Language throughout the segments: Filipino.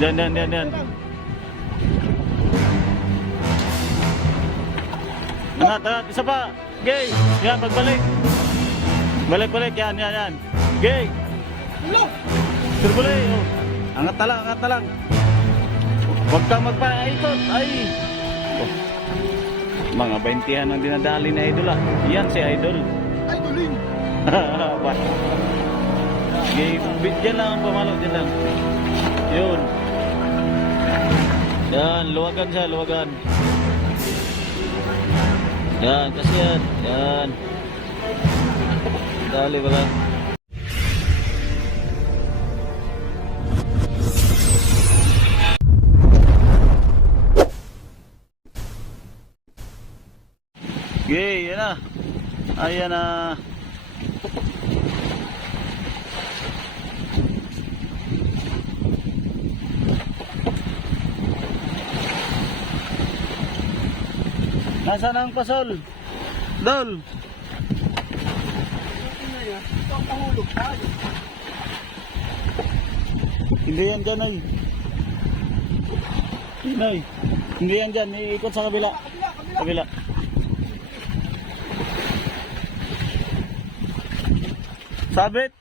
Diyan, diyan, diyan, diyan. Angat, angat. Isa pa. Gay. Yan, pagbalik. Balik, balik. Yan, yan, yan. Gay. Turbulay. Oh. Angat na lang, angat na lang. Huwag kang magpaikot. Ay. Oh. Mga 20 ang dinadali na idol ah. Yan si idol. Ba? Game, bit dyan lang ang pamalo, dyan lang. Yun. Yan, luwagan siya, luwagan. Yan, kasi yan. Yan. Dali ba lang? Okay, yan na. Ayan na. Nasaan ang pasol? Dol. Hindi yan dyan ay. Hindi ay. Hindi yan dyan. Iikot sa kabila. Kabila. Sabit.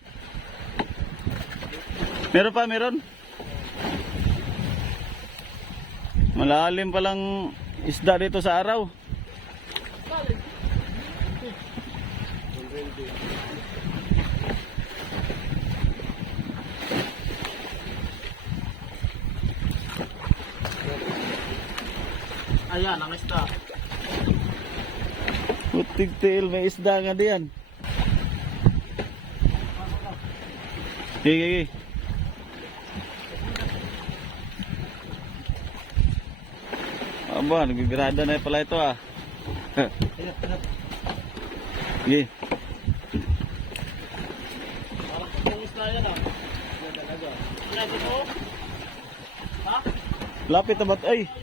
Meron pa, meron. Malalim palang isda dito sa araw. Ayan, ang isda. Putik tail, may isda nga diyan. Sige, sige. Aba, nagbigrada na pala ito ah. Sige. Parang kung isda yan ah. Lapit na ba't? Ay!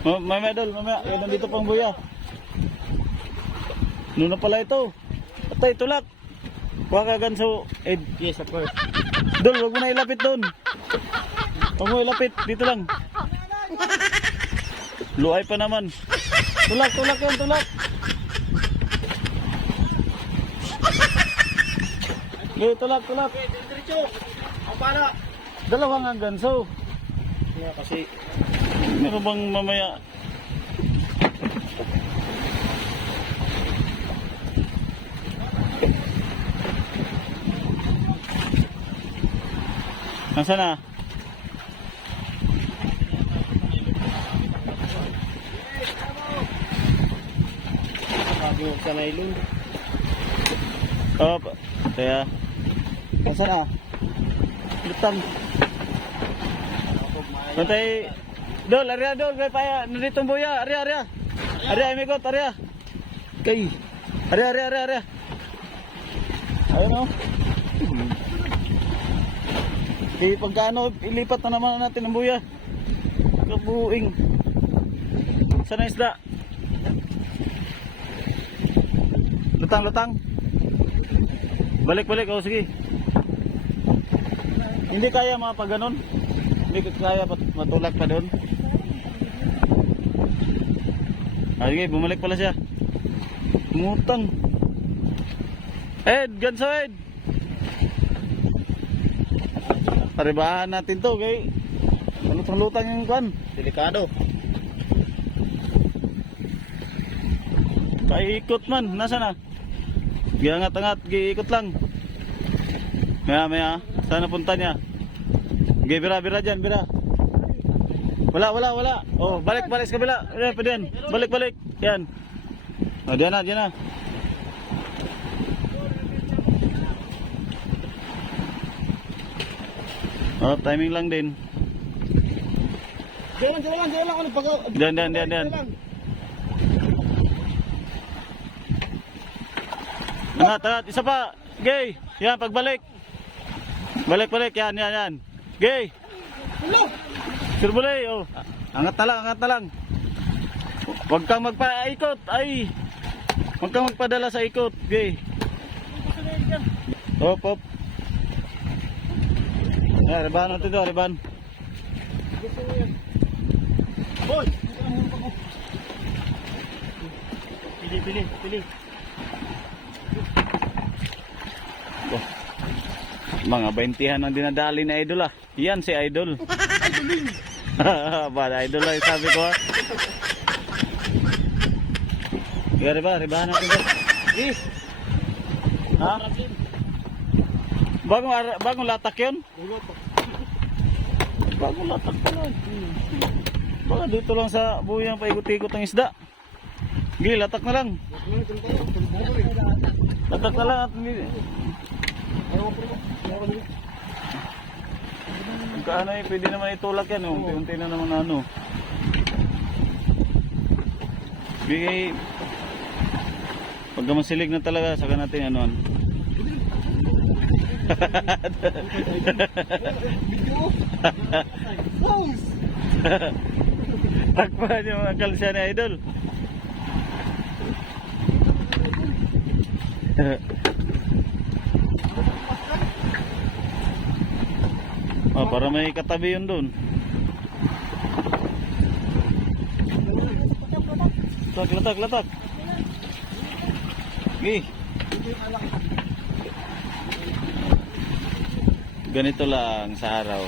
Ma- Mamaya dol, mamaya. Eh, nandito pang buya. Ano na pala ito? Atay, tulak. Kuha ka ganso. Ed. Yes, of course. Dol, wag mo na ilapit doon. Wag mo ilapit. Dito lang. Luay pa naman. Tulak, tulak yun, tulak. Okay, tulak, tulak. Okay, diretso. Ang para. Dalawang ang ganso. Kaya kasi, Meron bang mamaya? Nasaan na? sabi mo sa nylon. Pa- kaya. Nasaan na? Lutang. Pantay. Dol, area dol, may paya. Nandito buya. Area, area. Area, amigot, area. Kay. Area, area, area, area. Ayun o. Eh, pagkano, ilipat na naman natin ang buya. Kabuing. Saan ang isda? Lutang, lutang. Balik, balik. O, sige. Hindi kaya mga pag ganun. Hindi kaya matulak pa doon. Ah, sige, bumalik pala siya. Umutang. Ed, ganso Ed. Paribahan natin to, kay lutang-lutang yung kwan. Delikado. Kaikot man, nasa na? Giangat-angat, giikot lang. Maya, maya, saan napunta niya? Gi, bira, bira dyan, bira. Wala, wala, wala. Oh, balik, balik sa kabila. Yan, pwede yan. Balik, balik. Yan. Oh, diyan na, diyan na. Oh, timing lang din. Diyan lang, diyan lang, diyan lang. Ano, pag... Diyan, diyan, diyan, diyan. Angat, angat. Isa pa. Gay. Yan, pagbalik. Balik, balik. Yan, yan, yan. Gay. Hello! Turbulay. Oh. Angat na lang, angat na lang. Huwag kang magpaikot. Ay. Huwag kang magpadala sa ikot. Gay. Hop, hop. Ayan, reban natin to, reban. Boy! Pili, pili, pili. Oh. Mga 20 ang dinadali na idol ah. Yan si idol. ba, idol lang sabi ko ah. Sige, riba, ribahan natin ba? Eh! Ha? Bagong, bagong latak yun? Bagong latak pala. Baka dito lang sa buyang paikot-ikot ng isda. Sige, latak na lang. Latak na lang at hindi. Kaano eh, pwede naman itulak yan. Oh. Unti-unti na naman ano. Bigay. Pagka masilig na talaga, saka natin ano. Bones! Takpan yung mga kalsya ni Idol. oh, para may katabi yun doon. Latak, latak, latak. Gi. Ganito lang sa araw.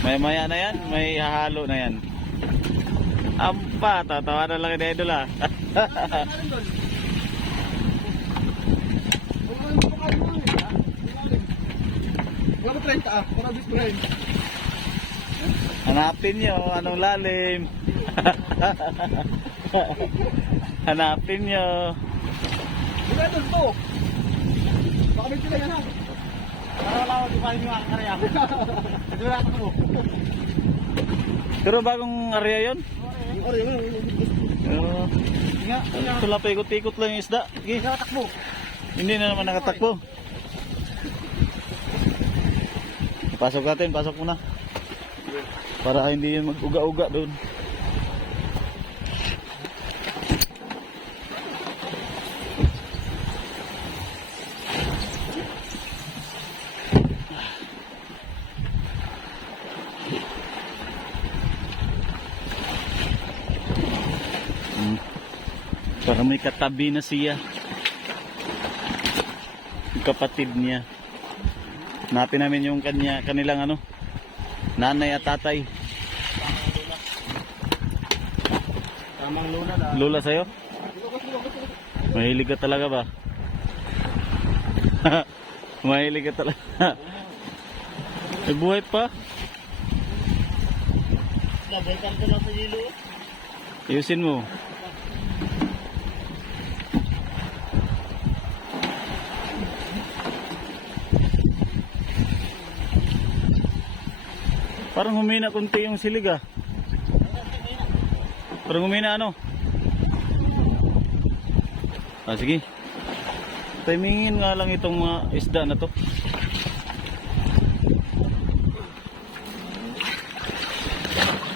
May maya na yan, may hahalo na yan. Ampa, tatawa na lang ni Idol ah. Wala ba 30 ah? Para bis rin. Hanapin nyo anong lalim. Hanapin nyo. Wala doon to. Baka may sila yan ha. Para wala ako di pa yung mga karya. Ito wala. Pero bagong area yun. Yung ori, wala. Uh, Nga, nga. ito lang paikot-ikot lang yung isda. Gi. Nga, takbo. Hindi na naman nakatakbo. Pasok natin, pasok muna. Para hindi yun mag-uga-uga doon. Hmm. Para may katabi na siya. Kapatid niya. Napin namin yung kanya, kanilang ano, nanay at tatay. Tamang luna na. Lola sa'yo? Mahilig ka talaga ba? Mahilig ka talaga. May buhay pa? Nabaitan ko lang sa hilo. Ayusin mo. Parang humina kunti yung silig ah. Parang humina ano? Ah, sige. Timingin nga lang itong mga isda na to.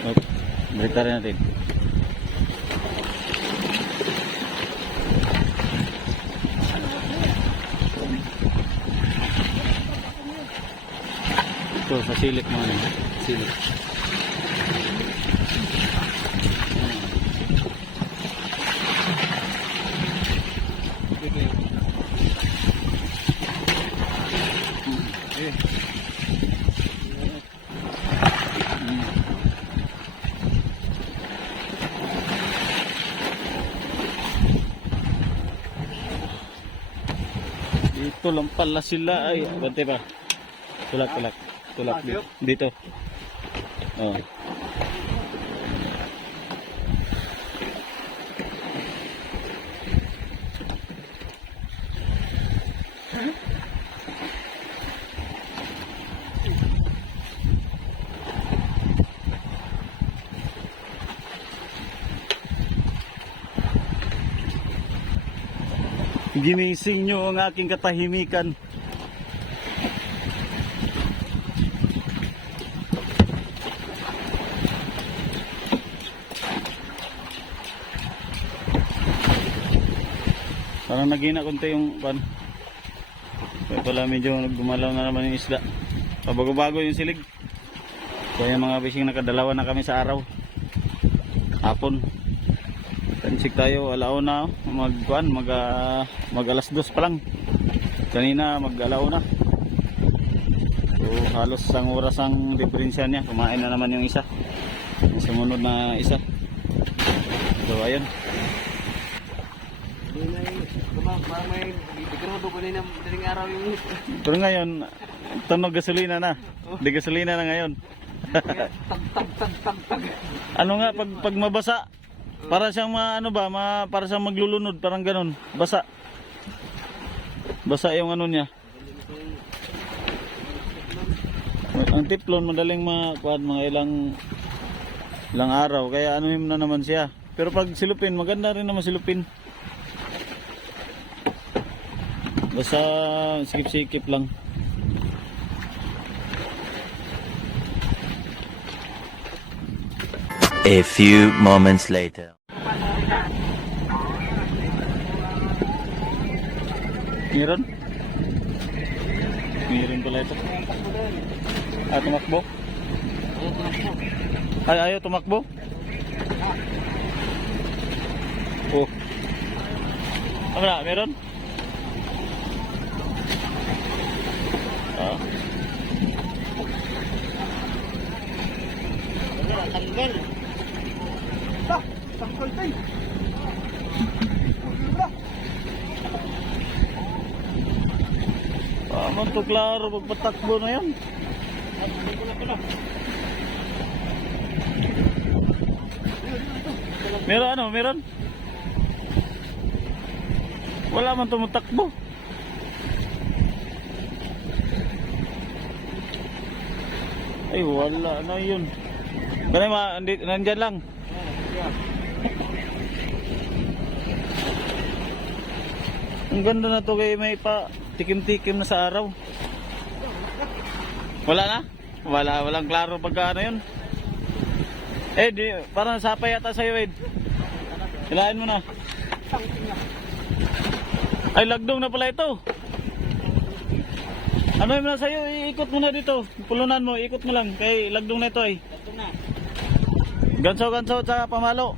Okay. Balik rin natin. Ito, sa silip mo. Ano? Silip. Dito lang pala sila ay bante pa. Tulak tulak. Tulak dito. Oh. Ginising nyo ang aking katahimikan. Parang nagina konti yung pan. Kaya pala medyo gumalaw na naman yung isda. Pabago-bago yung silig. Kaya mga bising nakadalawa na kami sa araw. Hapon. Tansik tayo, alauna, mag, kuan, mag, ah, mag alas dos pa lang. Kanina mag alauna. So halos isang oras ang diferensya niya. Kumain na naman yung isa. Yung Sumunod na isa. So ayun. Hindi na yung, kumang, parang may bigrudo ko na madaling araw yung Pero ngayon, tunog gasolina na. Di gasolina na ngayon. tag tag tag tag tag. Ano nga pag pag mabasa, para siyang ma, ano ba, ma, para siyang maglulunod, parang ganun. Basa. Basa yung ano niya. Ang tiplon madaling makuha mga ilang ilang araw kaya anuhin na naman siya. Pero pag silupin, maganda rin naman silupin. Basta sikip-sikip lang. A few moments later. Meron? Meron pala ito. Ah, tumakbo? Ay, ayaw tumakbo? Oh. Ano na, meron? Ah. Tanggal. Bah, sakal tayo. Tama to, klaro, pagpatakbo na yan. Meron ano, meron? Wala man tumutakbo. Ay, wala na yun. Kaya ma, andi, nandyan lang. Ang ganda na to kay may pa tikim-tikim na sa araw. Wala na? Wala, walang klaro pagka ano yun. Eh, di, parang sapay yata sa'yo, Ed. Hilahin mo na. Ay, lagdong na pala ito. Ano yung na sa'yo? Iikot mo na dito. Pulunan mo, ikot mo lang. Kay lagdong na ito ay. Ganso-ganso sa pamalo.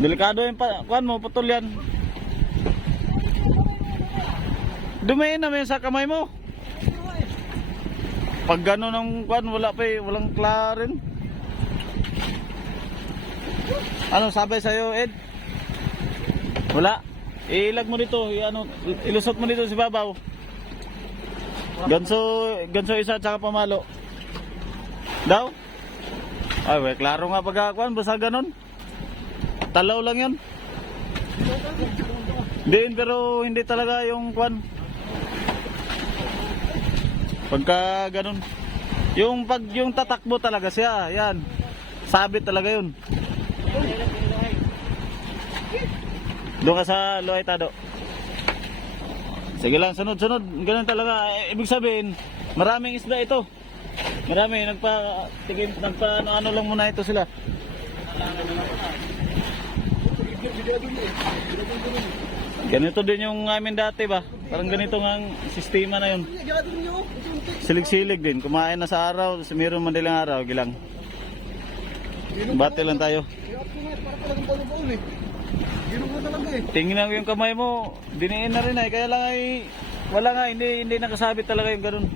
Delikado yung pa, kuhan mo, putol yan. Dumain naman sa kamay mo. Pag gano'n ang kuhan, wala pa eh, walang klarin. Ano sabi sa'yo, Ed? Wala. Ilag mo dito, ano, ilusot mo dito si Babaw. Ganso, ganso isa at saka pamalo. Daw? Ay, we, klaro nga pagkakuan, basta ganon. Talaw lang yun. Din, pero hindi talaga yung kwan. Pagka ganun. Yung pag yung tatakbo talaga siya, yan. Sabit talaga yun. Doon ka sa Loay Tado. Sige lang, sunod-sunod. Ganun talaga. Eh, Ibig sabihin, maraming isda ito. Marami, nagpa, tigim, nagpa, ano, ano lang muna ito sila. Ganito din yung amin dati ba? Parang ganito nga ang sistema na yun. Silig-silig din. Kumain na sa araw, sa mayroon madaling araw, gilang. Bate lang tayo. Eh. Eh. Tingnan mo yung kamay mo, diniin na rin ay. Kaya lang ay, wala nga, hindi, hindi nakasabit talaga yung ganun.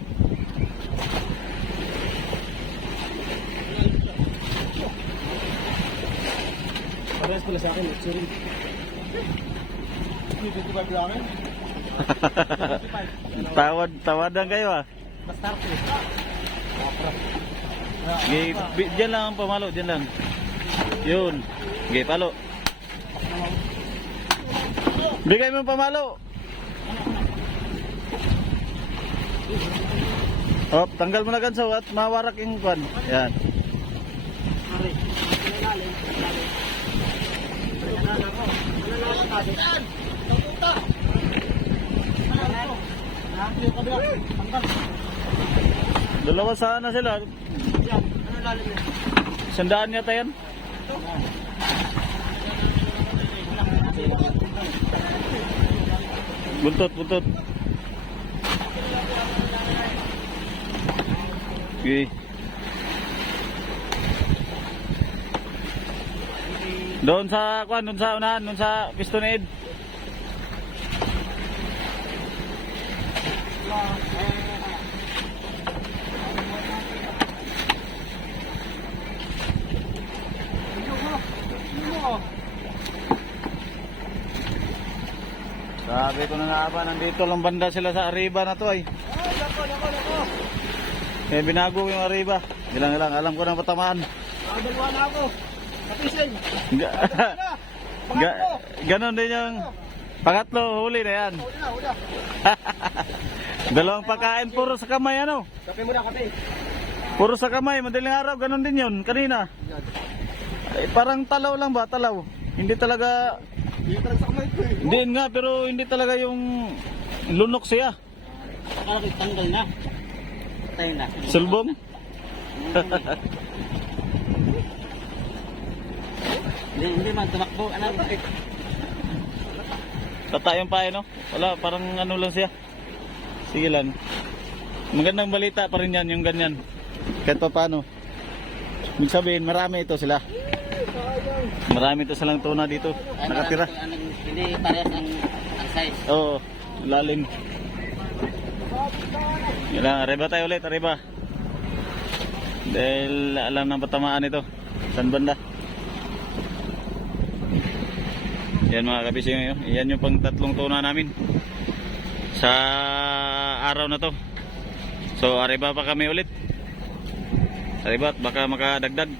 Parehas pala sa akin, sorry. Tawad, tawadan kayo ah. Bastard eh. Gay, dyan lang ang pamalo, dyan lang. Yun. Gay, palo. Bigay mo pamalo. Oh, tanggal mo na ganso at mawarak yung kwan. Yan. Dalawa sana sila. Sandaan yata yan. Buntot, buntot. Okay. Doon sa kwan, doon sa unahan, doon sa pistonid. Sabi ko na nga ba, nandito lang banda sila sa Arriba na to ay. Ay, lako, lako, lako. Eh, binago yung Arriba. Ilang ilang, alam ko na patamaan. Ah, dalawa na ako. Ga- ga- ganon din yung pangatlo, huli na yan. Dalawang pagkain, puro sa kamay ano. Kape mo na, kape. Puro sa kamay, madaling araw, ganon din yun, kanina. Eh, parang talaw lang ba, talaw. Hindi talaga, Hindi talaga sa kamay ko eh. hindi nga, pero hindi talaga yung lunok siya. Akala ko tanggal na. Tayo na. Sulbong. Hindi, hindi man tumakbo. Ano? Tatayong pa no? Wala, parang ano lang siya. Sige lang. Magandang balita pa rin yan, yung ganyan. Kahit pa paano. Ibig sabihin, marami ito sila. Marami ito silang tuna dito. Nakatira. Hindi parehas ang, ang size. Oo, lalim. Yun lang, arriba tayo ulit, arriba. Dahil alam ng patamaan ito. San banda? Yan mga kabising. Yan yung pang tatlong tuna namin. Sa araw na to. So, arriba pa kami ulit. Arriba at baka makadagdag.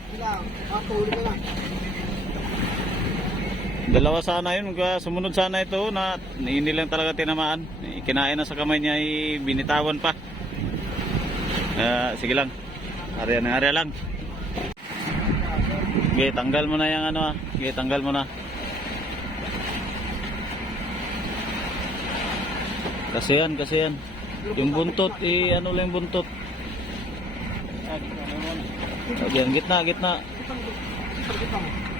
Dalawa sana yun, sumunod sana ito na hindi lang talaga tinamaan. Kinain na sa kamay niya binitawan pa. Ah, sige lang. Area na area lang. Okay, tanggal mo na yung ano ah. Okay, tanggal mo na. Kasi yan, kasi yan. Yung buntot, eh, ano lang yung buntot. Yan, gitna, gitna.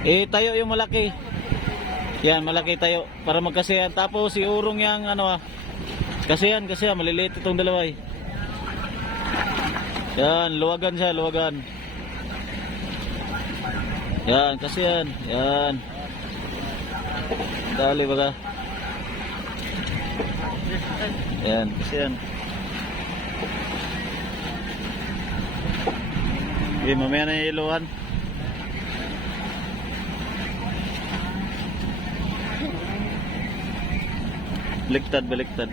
Eh, tayo yung malaki. Yan, malaki tayo. Para magkasiyan. Tapos, si Urong yang ano ah. Kasiyan, kasiyan. Maliliit itong dalawa eh. Yan, luwagan siya, luwagan. Yan, kasiyan. Yan. Dali baga. Yan, kasiyan. Okay, mamaya na yung iluhan. Baliktad, baliktad.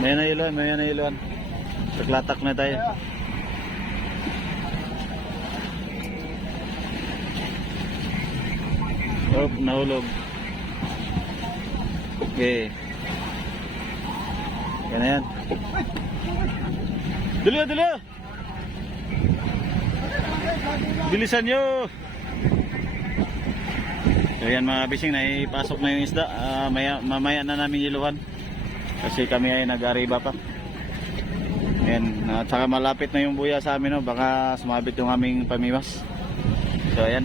May na iluan, may na iluan. Paglatak na tayo. Oh, nahulog. Okay. Yan na yan. Dali, dali! Bilisan nyo! So yan mga bising, naipasok na yung isda. Ah, maya, mamaya na namin iluhan. Kasi kami ay nag-ariba pa. Ayan, at saka malapit na yung buya sa amin, no? baka sumabit yung aming pamiwas. So ayan.